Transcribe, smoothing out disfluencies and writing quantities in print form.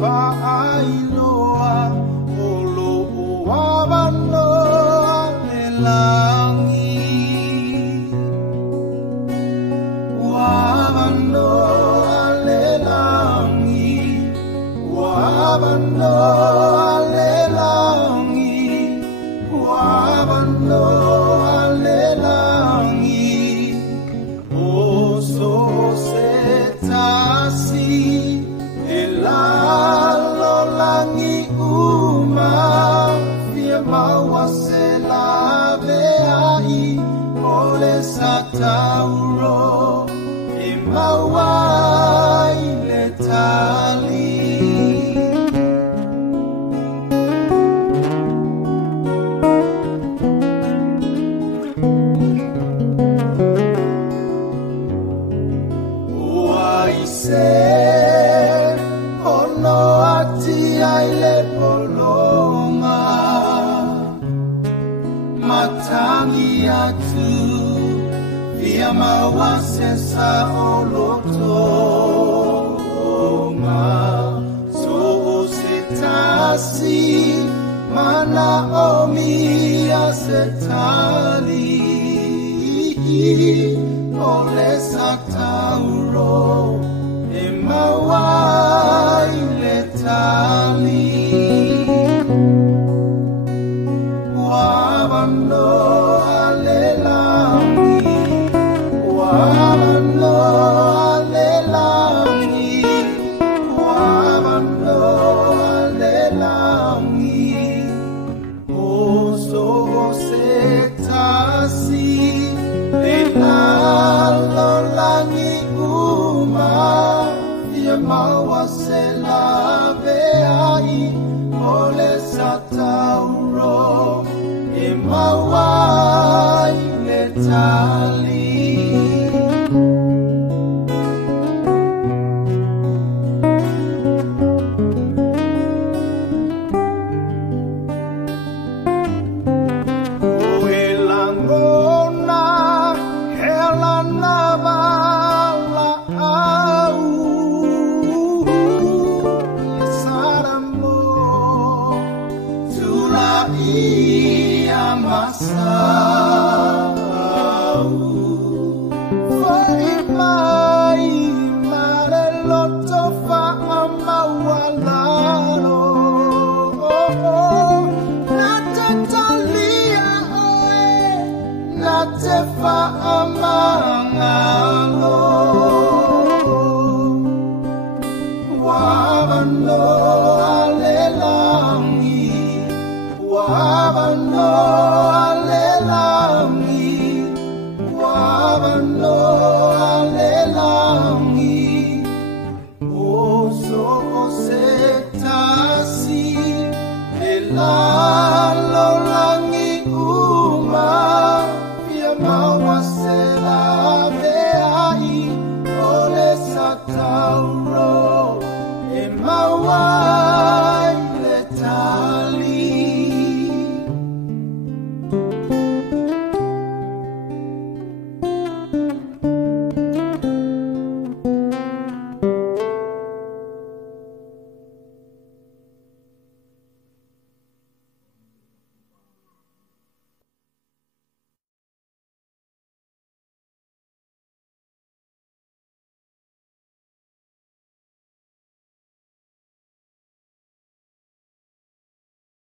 Paailoa olo wabanoa lelangi wabanoa lelangi wabanoa lelangi wabanoa lelangi oso setasi elalo langi uma fia mawasela veai ole satauro emawai letali ono ati aile polonga matangi atu via mawasesa olotonga so setasi mana omi asetali ole satauro emawai letali wabano alelangi wabano alelangi wabano alelangi oso setasi elalo langi uma mawasela veai ole satauro emawai letali love.